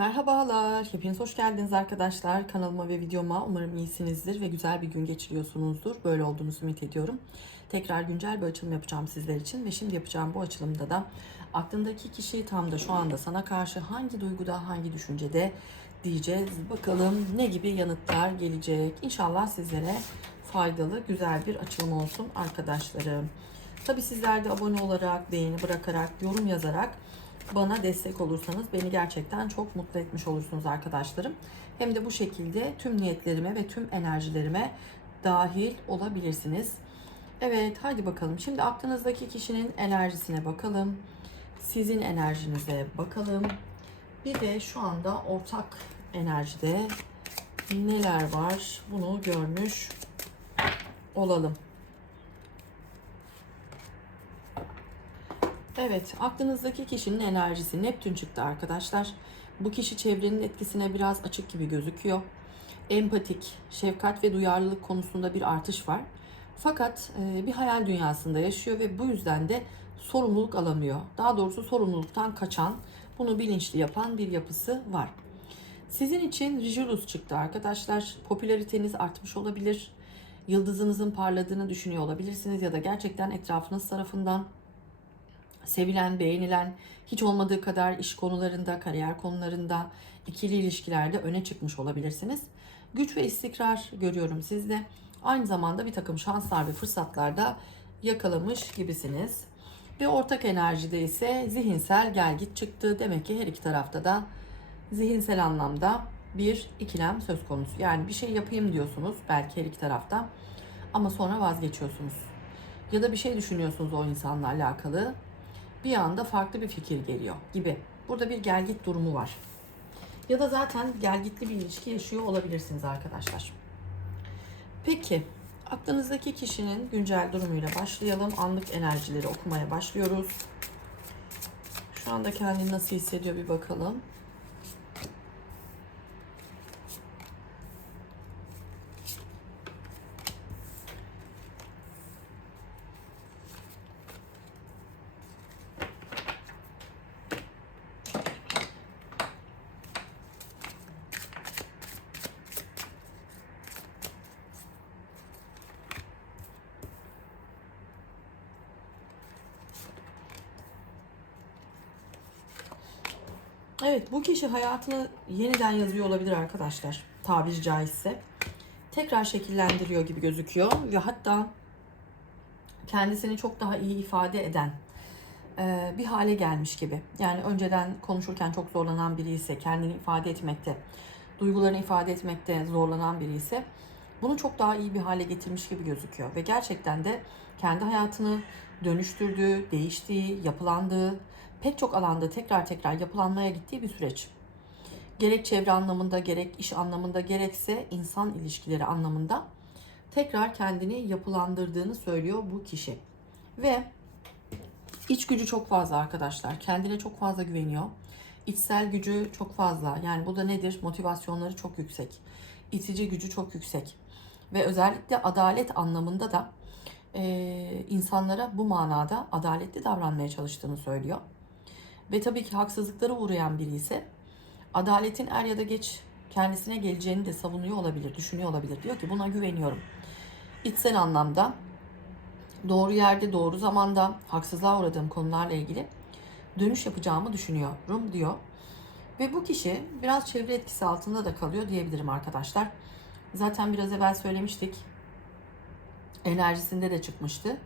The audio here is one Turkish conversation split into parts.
Merhabalar, hepiniz hoş geldiniz arkadaşlar kanalıma ve videoma. Umarım iyisinizdir ve güzel bir gün geçiriyorsunuzdur. Böyle olduğunuzu ümit ediyorum. Tekrar güncel bir açılım yapacağım sizler için ve şimdi yapacağım bu açılımda da aklındaki kişi tam da şu anda sana karşı hangi duyguda, hangi düşüncede diyeceğiz. Bakalım ne gibi yanıtlar gelecek. İnşallah sizlere faydalı, güzel bir açılım olsun arkadaşlarım. Tabi sizler de abone olarak, beğeni bırakarak, yorum yazarak bana destek olursanız beni gerçekten çok mutlu etmiş olursunuz arkadaşlarım. Hem de bu şekilde tüm niyetlerime ve tüm enerjilerime dahil olabilirsiniz. Evet hadi bakalım. Şimdi aklınızdaki kişinin enerjisine bakalım. Sizin enerjinize bakalım. Bir de şu anda ortak enerjide neler var bunu görmüş olalım. Evet, aklınızdaki kişinin enerjisi Neptün çıktı arkadaşlar. Bu kişi çevrenin etkisine biraz açık gibi gözüküyor. Empatik, şefkat ve duyarlılık konusunda bir artış var. Fakat e, bir hayal dünyasında yaşıyor ve bu yüzden de sorumluluk alamıyor. Daha doğrusu sorumluluktan kaçan, bunu bilinçli yapan bir yapısı var. Sizin için Rigulus çıktı arkadaşlar. Popülariteniz artmış olabilir. Yıldızınızın parladığını düşünüyor olabilirsiniz ya da gerçekten etrafınız tarafından sevilen, beğenilen, hiç olmadığı kadar iş konularında, kariyer konularında, ikili ilişkilerde öne çıkmış olabilirsiniz. Güç ve istikrar görüyorum sizde. Aynı zamanda bir takım şanslar ve fırsatlar da yakalamış gibisiniz. Ve ortak enerjide ise zihinsel gelgit çıktı. Demek ki her iki tarafta da zihinsel anlamda bir ikilem söz konusu. Yani bir şey yapayım diyorsunuz belki her iki tarafta ama sonra vazgeçiyorsunuz. Ya da bir şey düşünüyorsunuz o insanla alakalı bir anda farklı bir fikir geliyor gibi. Burada bir gelgit durumu var. Ya da zaten gelgitli bir ilişki yaşıyor olabilirsiniz arkadaşlar. Peki aklınızdaki kişinin güncel durumuyla başlayalım. Anlık enerjileri okumaya başlıyoruz. Şu anda kendini nasıl hissediyor bir bakalım. Evet bu kişi hayatını yeniden yazıyor olabilir arkadaşlar. Tabiri caizse. Tekrar şekillendiriyor gibi gözüküyor. Ve hatta kendisini çok daha iyi ifade eden e, bir hale gelmiş gibi. Yani önceden konuşurken çok zorlanan biri ise kendini ifade etmekte, duygularını ifade etmekte zorlanan biri ise bunu çok daha iyi bir hale getirmiş gibi gözüküyor. Ve gerçekten de kendi hayatını dönüştürdüğü, değiştiği, yapılandığı, pek çok alanda tekrar tekrar yapılanmaya gittiği bir süreç. Gerek çevre anlamında, gerek iş anlamında, gerekse insan ilişkileri anlamında tekrar kendini yapılandırdığını söylüyor bu kişi. Ve iç gücü çok fazla arkadaşlar. Kendine çok fazla güveniyor. İçsel gücü çok fazla. Yani bu da nedir? Motivasyonları çok yüksek. İtici gücü çok yüksek. Ve özellikle adalet anlamında da e, insanlara bu manada adaletli davranmaya çalıştığını söylüyor. Ve tabii ki haksızlıklara uğrayan biri ise adaletin er ya da geç kendisine geleceğini de savunuyor olabilir, düşünüyor olabilir. Diyor ki buna güveniyorum. İçsel anlamda doğru yerde, doğru zamanda haksızlığa uğradığım konularla ilgili dönüş yapacağımı düşünüyorum diyor. Ve bu kişi biraz çevre etkisi altında da kalıyor diyebilirim arkadaşlar. Zaten biraz evvel söylemiştik. Enerjisinde de çıkmıştı.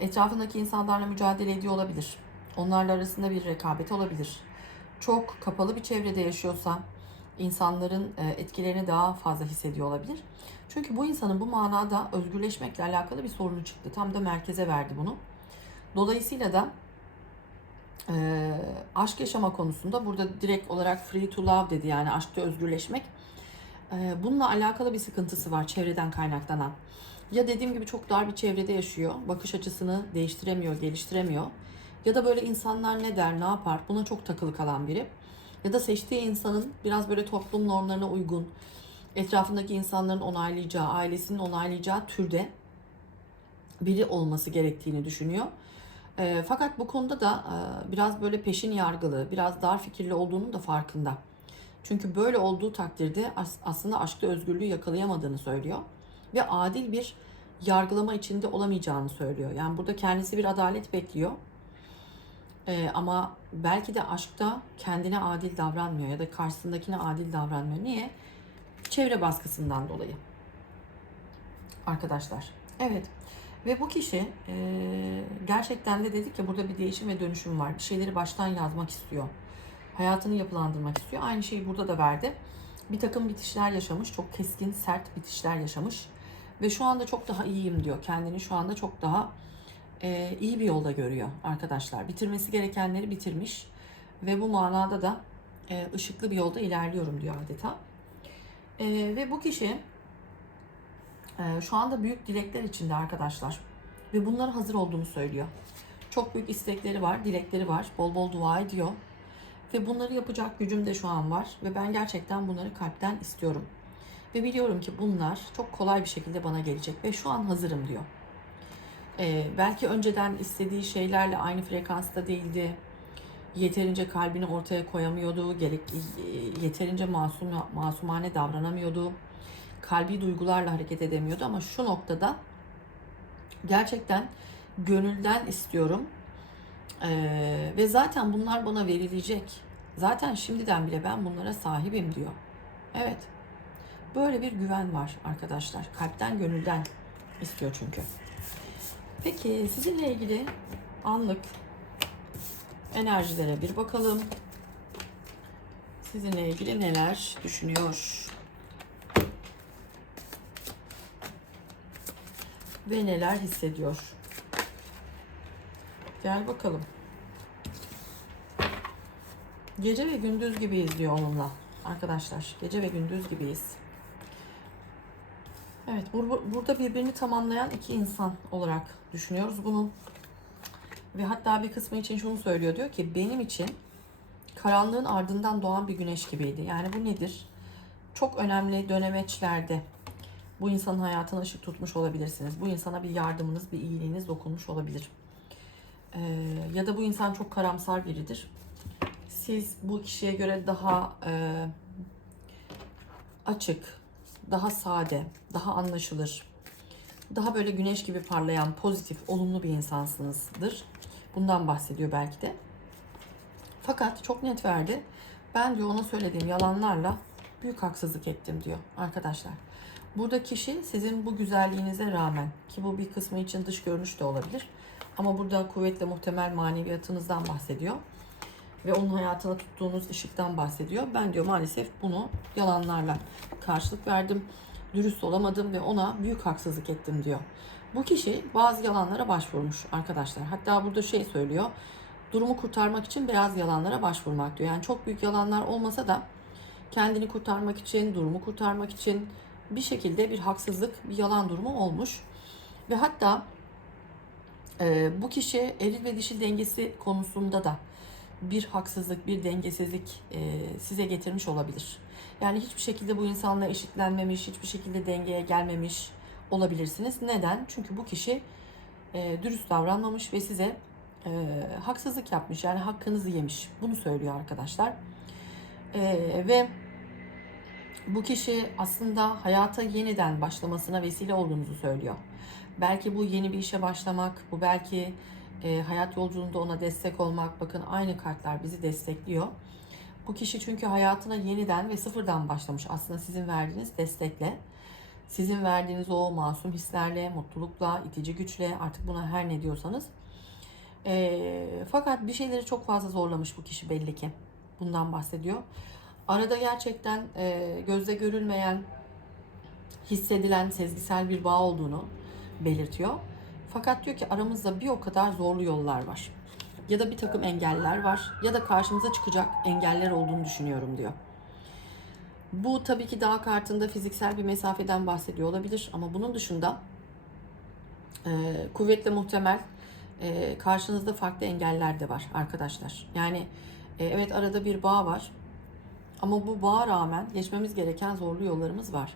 Etrafındaki insanlarla mücadele ediyor olabilir. Onlarla arasında bir rekabet olabilir. Çok kapalı bir çevrede yaşıyorsa insanların e, etkilerini daha fazla hissediyor olabilir. Çünkü bu insanın bu manada özgürleşmekle alakalı bir sorunu çıktı. Tam da merkeze verdi bunu. Dolayısıyla da e, aşk yaşama konusunda burada direkt olarak free to love dedi yani aşkta özgürleşmek. E, bununla alakalı bir sıkıntısı var çevreden kaynaklanan. Ya dediğim gibi çok dar bir çevrede yaşıyor. Bakış açısını değiştiremiyor, geliştiremiyor. Ya da böyle insanlar ne der, ne yapar buna çok takılı kalan biri. Ya da seçtiği insanın biraz böyle toplum normlarına uygun, etrafındaki insanların onaylayacağı, ailesinin onaylayacağı türde biri olması gerektiğini düşünüyor. E, fakat bu konuda da e, biraz böyle peşin yargılı, biraz dar fikirli olduğunun da farkında. Çünkü böyle olduğu takdirde as- aslında aşkta özgürlüğü yakalayamadığını söylüyor. Ve adil bir yargılama içinde olamayacağını söylüyor. Yani burada kendisi bir adalet bekliyor. Ee, ama belki de aşkta kendine adil davranmıyor ya da karşısındakine adil davranmıyor. Niye? Çevre baskısından dolayı. Arkadaşlar. Evet. Ve bu kişi e, gerçekten de dedik ya burada bir değişim ve dönüşüm var. Bir şeyleri baştan yazmak istiyor. Hayatını yapılandırmak istiyor. Aynı şeyi burada da verdi. Bir takım bitişler yaşamış. Çok keskin, sert bitişler yaşamış. Ve şu anda çok daha iyiyim diyor. Kendini şu anda çok daha e, iyi bir yolda görüyor arkadaşlar. Bitirmesi gerekenleri bitirmiş. Ve bu manada da e, ışıklı bir yolda ilerliyorum diyor adeta. E, ve bu kişi e, şu anda büyük dilekler içinde arkadaşlar. Ve bunlara hazır olduğunu söylüyor. Çok büyük istekleri var, dilekleri var. Bol bol dua ediyor. Ve bunları yapacak gücüm de şu an var. Ve ben gerçekten bunları kalpten istiyorum. Ve biliyorum ki bunlar çok kolay bir şekilde bana gelecek. Ve şu an hazırım diyor. Ee, belki önceden istediği şeylerle aynı frekansta değildi. Yeterince kalbini ortaya koyamıyordu. Gerek, yeterince masum masumane davranamıyordu. Kalbi duygularla hareket edemiyordu ama şu noktada gerçekten gönülden istiyorum. Ee, ve zaten bunlar bana verilecek. Zaten şimdiden bile ben bunlara sahibim diyor. Evet. Böyle bir güven var arkadaşlar. Kalpten, gönülden istiyor çünkü. Peki sizinle ilgili anlık enerjilere bir bakalım. Sizinle ilgili neler düşünüyor? Ve neler hissediyor? Gel bakalım. Gece ve gündüz gibiyiz diyor onunla arkadaşlar. Gece ve gündüz gibiyiz. Evet, bur- burada birbirini tamamlayan iki insan olarak düşünüyoruz bunu. Ve hatta bir kısmı için şunu söylüyor. Diyor ki benim için karanlığın ardından doğan bir güneş gibiydi. Yani bu nedir? Çok önemli dönemeçlerde bu insanın hayatına ışık tutmuş olabilirsiniz. Bu insana bir yardımınız, bir iyiliğiniz dokunmuş olabilir. Ee, ya da bu insan çok karamsar biridir. Siz bu kişiye göre daha e, açık, daha sade, daha anlaşılır, daha böyle güneş gibi parlayan, pozitif, olumlu bir insansınızdır. Bundan bahsediyor belki de. Fakat çok net verdi. Ben diyor ona söylediğim yalanlarla büyük haksızlık ettim diyor arkadaşlar. Burada kişi sizin bu güzelliğinize rağmen ki bu bir kısmı için dış görünüş de olabilir. Ama burada kuvvetle muhtemel maneviyatınızdan bahsediyor. Ve onun hayatına tuttuğunuz ışıktan bahsediyor. Ben diyor maalesef bunu yalanlarla karşılık verdim. Dürüst olamadım ve ona büyük haksızlık ettim diyor. Bu kişi bazı yalanlara başvurmuş arkadaşlar. Hatta burada şey söylüyor. Durumu kurtarmak için beyaz yalanlara başvurmak diyor. Yani çok büyük yalanlar olmasa da kendini kurtarmak için, durumu kurtarmak için bir şekilde bir haksızlık, bir yalan durumu olmuş. Ve hatta e, bu kişi eril ve dişil dengesi konusunda da bir haksızlık, bir dengesizlik e, size getirmiş olabilir. Yani hiçbir şekilde bu insanla eşitlenmemiş, hiçbir şekilde dengeye gelmemiş olabilirsiniz. Neden? Çünkü bu kişi e, dürüst davranmamış ve size e, haksızlık yapmış. Yani hakkınızı yemiş. Bunu söylüyor arkadaşlar. E, ve bu kişi aslında hayata yeniden başlamasına vesile olduğunuzu söylüyor. Belki bu yeni bir işe başlamak, bu belki e, hayat yolculuğunda ona destek olmak. Bakın aynı kartlar bizi destekliyor. Bu kişi çünkü hayatına yeniden ve sıfırdan başlamış aslında sizin verdiğiniz destekle. Sizin verdiğiniz o masum hislerle, mutlulukla, itici güçle artık buna her ne diyorsanız. E, fakat bir şeyleri çok fazla zorlamış bu kişi belli ki. Bundan bahsediyor. Arada gerçekten e, gözle görülmeyen, hissedilen sezgisel bir bağ olduğunu belirtiyor. Fakat diyor ki aramızda bir o kadar zorlu yollar var. Ya da bir takım engeller var ya da karşımıza çıkacak engeller olduğunu düşünüyorum diyor. Bu tabii ki dağ kartında fiziksel bir mesafeden bahsediyor olabilir ama bunun dışında e, kuvvetle muhtemel e, karşınızda farklı engeller de var arkadaşlar. Yani e, evet arada bir bağ var ama bu bağa rağmen geçmemiz gereken zorlu yollarımız var.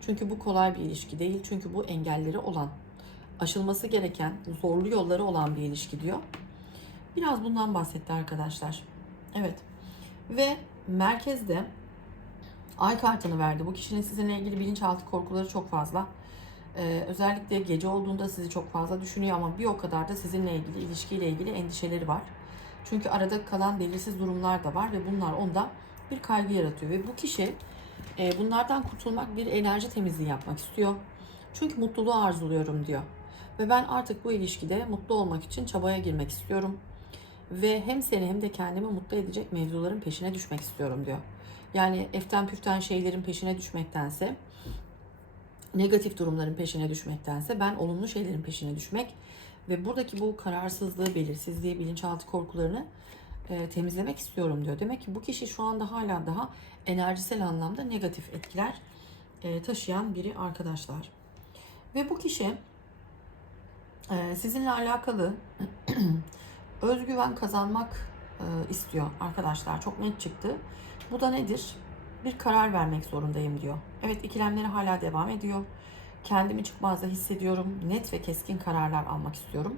Çünkü bu kolay bir ilişki değil. Çünkü bu engelleri olan, aşılması gereken, zorlu yolları olan bir ilişki diyor. Biraz bundan bahsetti arkadaşlar. Evet. Ve merkezde Ay kartını verdi. Bu kişinin sizinle ilgili bilinçaltı korkuları çok fazla. Ee, özellikle gece olduğunda sizi çok fazla düşünüyor ama bir o kadar da sizinle ilgili, ilişkiyle ilgili endişeleri var. Çünkü arada kalan belirsiz durumlar da var ve bunlar onda bir kaygı yaratıyor. Ve bu kişi e, bunlardan kurtulmak, bir enerji temizliği yapmak istiyor. Çünkü mutluluğu arzuluyorum diyor. Ve ben artık bu ilişkide mutlu olmak için çabaya girmek istiyorum. Ve hem seni hem de kendimi mutlu edecek mevzuların peşine düşmek istiyorum diyor. Yani eften püften şeylerin peşine düşmektense, negatif durumların peşine düşmektense ben olumlu şeylerin peşine düşmek ve buradaki bu kararsızlığı, belirsizliği, bilinçaltı korkularını e, temizlemek istiyorum diyor. Demek ki bu kişi şu anda hala daha enerjisel anlamda negatif etkiler e, taşıyan biri arkadaşlar. Ve bu kişi sizinle alakalı özgüven kazanmak e, istiyor arkadaşlar. Çok net çıktı. Bu da nedir? Bir karar vermek zorundayım diyor. Evet ikilemleri hala devam ediyor. Kendimi çıkmazda hissediyorum. Net ve keskin kararlar almak istiyorum.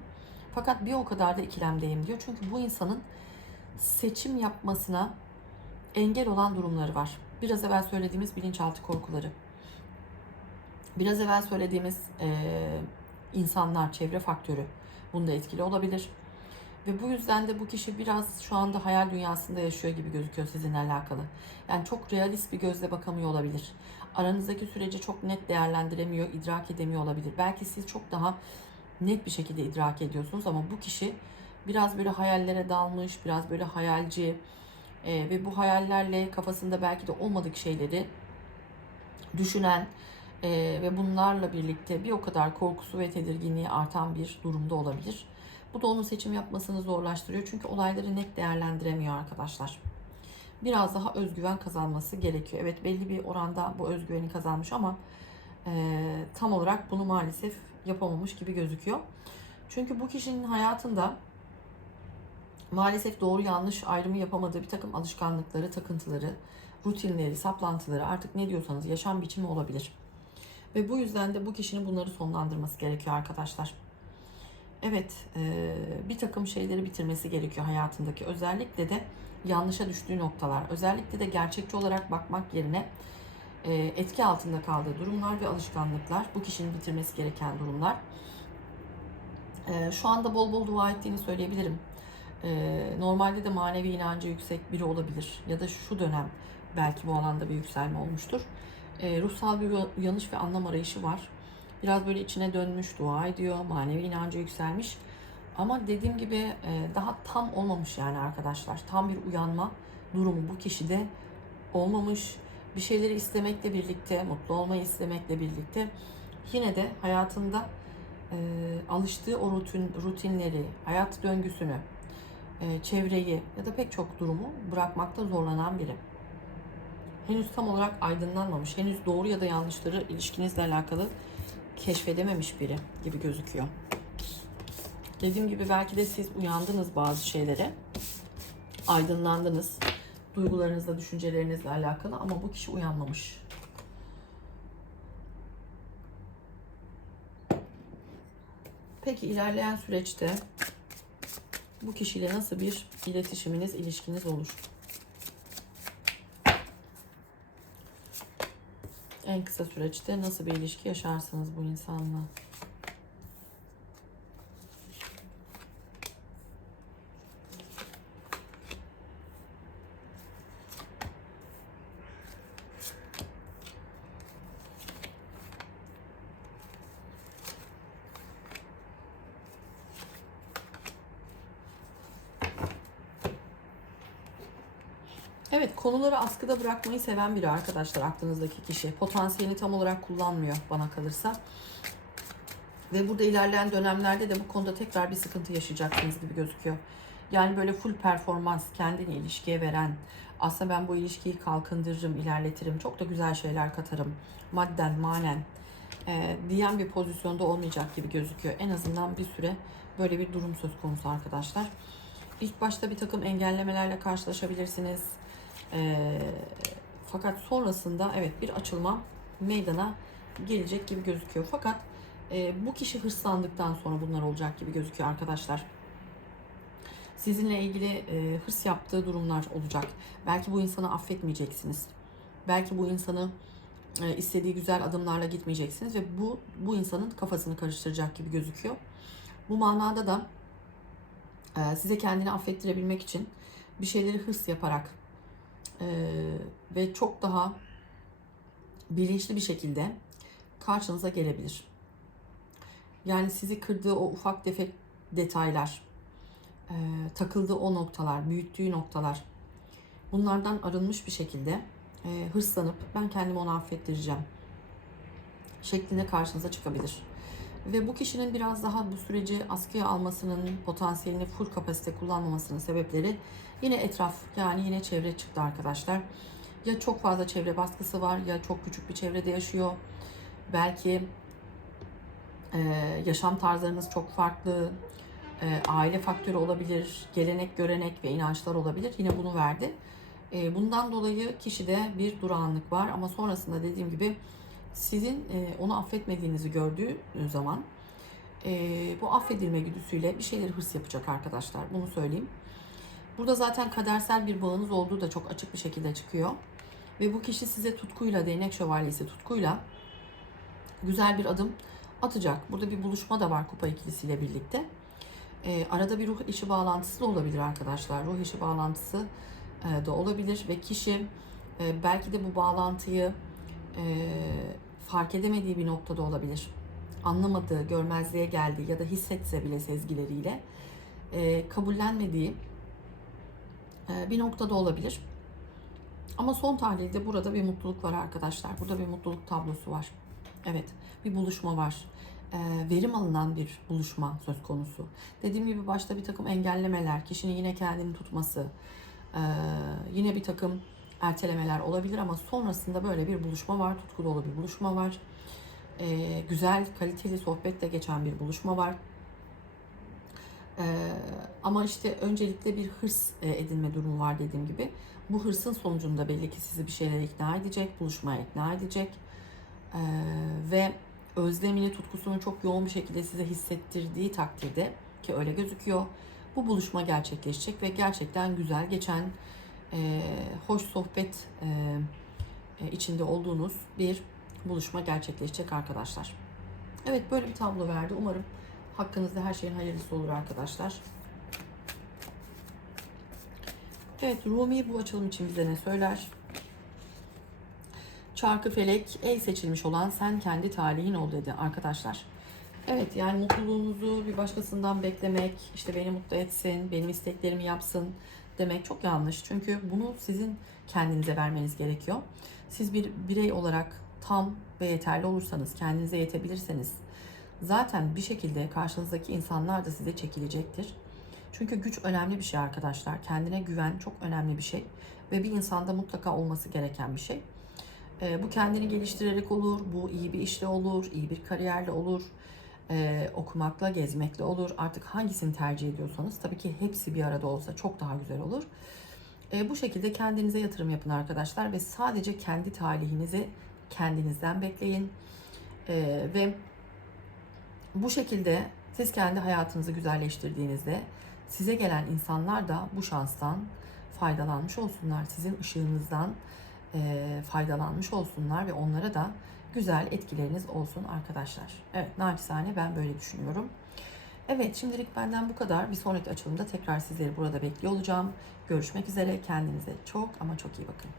Fakat bir o kadar da ikilemdeyim diyor. Çünkü bu insanın seçim yapmasına engel olan durumları var. Biraz evvel söylediğimiz bilinçaltı korkuları. Biraz evvel söylediğimiz e, insanlar, çevre faktörü bunda etkili olabilir. Ve bu yüzden de bu kişi biraz şu anda hayal dünyasında yaşıyor gibi gözüküyor sizinle alakalı. Yani çok realist bir gözle bakamıyor olabilir. Aranızdaki süreci çok net değerlendiremiyor, idrak edemiyor olabilir. Belki siz çok daha net bir şekilde idrak ediyorsunuz ama bu kişi biraz böyle hayallere dalmış, biraz böyle hayalci e, ve bu hayallerle kafasında belki de olmadık şeyleri düşünen e, ve bunlarla birlikte bir o kadar korkusu ve tedirginliği artan bir durumda olabilir. Bu da onun seçim yapmasını zorlaştırıyor çünkü olayları net değerlendiremiyor arkadaşlar. Biraz daha özgüven kazanması gerekiyor. Evet belli bir oranda bu özgüveni kazanmış ama e, tam olarak bunu maalesef yapamamış gibi gözüküyor. Çünkü bu kişinin hayatında maalesef doğru yanlış ayrımı yapamadığı bir takım alışkanlıkları, takıntıları, rutinleri, saplantıları artık ne diyorsanız yaşam biçimi olabilir. Ve bu yüzden de bu kişinin bunları sonlandırması gerekiyor arkadaşlar. Evet, e, bir takım şeyleri bitirmesi gerekiyor hayatındaki. Özellikle de yanlışa düştüğü noktalar. Özellikle de gerçekçi olarak bakmak yerine e, etki altında kaldığı durumlar ve alışkanlıklar. Bu kişinin bitirmesi gereken durumlar. E, şu anda bol bol dua ettiğini söyleyebilirim. Normalde de manevi inancı yüksek biri olabilir. Ya da şu dönem belki bu alanda bir yükselme olmuştur. E, ruhsal bir uyanış ve anlam arayışı var. Biraz böyle içine dönmüş, dua ediyor, manevi inancı yükselmiş. Ama dediğim gibi e, daha tam olmamış yani arkadaşlar. Tam bir uyanma durumu bu kişide olmamış. Bir şeyleri istemekle birlikte, mutlu olmayı istemekle birlikte yine de hayatında e, alıştığı o rutin, rutinleri, hayat döngüsünü, e, çevreyi ya da pek çok durumu bırakmakta zorlanan biri. Henüz tam olarak aydınlanmamış, henüz doğru ya da yanlışları ilişkinizle alakalı keşfedememiş biri gibi gözüküyor. Dediğim gibi belki de siz uyandınız bazı şeylere. Aydınlandınız. Duygularınızla, düşüncelerinizle alakalı ama bu kişi uyanmamış. Peki ilerleyen süreçte bu kişiyle nasıl bir iletişiminiz, ilişkiniz olur? En kısa süreçte nasıl bir ilişki yaşarsınız bu insanla? Evet konuları askıda bırakmayı seven biri arkadaşlar aklınızdaki kişi. Potansiyelini tam olarak kullanmıyor bana kalırsa. Ve burada ilerleyen dönemlerde de bu konuda tekrar bir sıkıntı yaşayacaksınız gibi gözüküyor. Yani böyle full performans, kendini ilişkiye veren, aslında ben bu ilişkiyi kalkındırırım, ilerletirim, çok da güzel şeyler katarım, madden, manen e, diyen bir pozisyonda olmayacak gibi gözüküyor. En azından bir süre böyle bir durum söz konusu arkadaşlar. İlk başta bir takım engellemelerle karşılaşabilirsiniz. E, fakat sonrasında evet bir açılma meydana gelecek gibi gözüküyor. Fakat e, bu kişi hırslandıktan sonra bunlar olacak gibi gözüküyor arkadaşlar. Sizinle ilgili e, hırs yaptığı durumlar olacak. Belki bu insanı affetmeyeceksiniz. Belki bu insanı e, istediği güzel adımlarla gitmeyeceksiniz ve bu bu insanın kafasını karıştıracak gibi gözüküyor. Bu manada da e, size kendini affettirebilmek için bir şeyleri hırs yaparak e, ve çok daha bilinçli bir şekilde karşınıza gelebilir. Yani sizi kırdığı o ufak tefek detaylar, e, takıldığı o noktalar, büyüttüğü noktalar bunlardan arınmış bir şekilde e, hırslanıp ben kendimi ona affettireceğim şeklinde karşınıza çıkabilir. Ve bu kişinin biraz daha bu süreci askıya almasının, potansiyelini full kapasite kullanmamasının sebepleri yine etraf yani yine çevre çıktı arkadaşlar. Ya çok fazla çevre baskısı var ya çok küçük bir çevrede yaşıyor. Belki e, yaşam tarzlarınız çok farklı. E, aile faktörü olabilir, gelenek, görenek ve inançlar olabilir. Yine bunu verdi. E, bundan dolayı kişide bir durağanlık var ama sonrasında dediğim gibi sizin e, onu affetmediğinizi gördüğü zaman e, bu affedilme güdüsüyle bir şeyleri hırs yapacak arkadaşlar. Bunu söyleyeyim. Burada zaten kadersel bir bağınız olduğu da çok açık bir şekilde çıkıyor. Ve bu kişi size tutkuyla, değnek şövalyesi tutkuyla güzel bir adım atacak. Burada bir buluşma da var kupa ikilisiyle birlikte. E, arada bir ruh işi bağlantısı da olabilir arkadaşlar. Ruh işi bağlantısı e, da olabilir ve kişi e, belki de bu bağlantıyı e, fark edemediği bir noktada olabilir. Anlamadığı, görmezliğe geldiği ya da hissetse bile sezgileriyle e, kabullenmediği e, bir noktada olabilir. Ama son tahlilde burada bir mutluluk var arkadaşlar. Burada bir mutluluk tablosu var. Evet, bir buluşma var. E, verim alınan bir buluşma söz konusu. Dediğim gibi başta bir takım engellemeler, kişinin yine kendini tutması, e, yine bir takım ertelemeler olabilir ama sonrasında böyle bir buluşma var. Tutku dolu bir buluşma var. E, güzel, kaliteli sohbetle geçen bir buluşma var. E, ama işte öncelikle bir hırs e, edinme durumu var dediğim gibi. Bu hırsın sonucunda belli ki sizi bir şeylere ikna edecek, buluşmaya ikna edecek. E, ve özlemini, tutkusunu çok yoğun bir şekilde size hissettirdiği takdirde ki öyle gözüküyor. Bu buluşma gerçekleşecek ve gerçekten güzel geçen, e, hoş sohbet e, e, içinde olduğunuz bir buluşma gerçekleşecek arkadaşlar. Evet böyle bir tablo verdi. Umarım hakkınızda her şeyin hayırlısı olur arkadaşlar. Evet Rumi bu açılım için bize ne söyler? Çarkı felek ey seçilmiş olan sen kendi talihin ol dedi arkadaşlar. Evet yani mutluluğunuzu bir başkasından beklemek, işte beni mutlu etsin, benim isteklerimi yapsın demek çok yanlış. Çünkü bunu sizin kendinize vermeniz gerekiyor. Siz bir birey olarak tam ve yeterli olursanız, kendinize yetebilirseniz zaten bir şekilde karşınızdaki insanlar da size çekilecektir. Çünkü güç önemli bir şey arkadaşlar. Kendine güven çok önemli bir şey ve bir insanda mutlaka olması gereken bir şey. Ee, bu kendini geliştirerek olur, bu iyi bir işle olur, iyi bir kariyerle olur, ee, okumakla, gezmekle olur. Artık hangisini tercih ediyorsanız tabii ki hepsi bir arada olsa çok daha güzel olur. Ee, bu şekilde kendinize yatırım yapın arkadaşlar ve sadece kendi talihinizi kendinizden bekleyin. Ee, ve bu şekilde siz kendi hayatınızı güzelleştirdiğinizde size gelen insanlar da bu şanstan faydalanmış olsunlar. Sizin ışığınızdan e, faydalanmış olsunlar ve onlara da güzel etkileriniz olsun arkadaşlar. Evet naçizane ben böyle düşünüyorum. Evet şimdilik benden bu kadar. Bir sonraki açılımda tekrar sizleri burada bekliyor olacağım. Görüşmek üzere. Kendinize çok ama çok iyi bakın.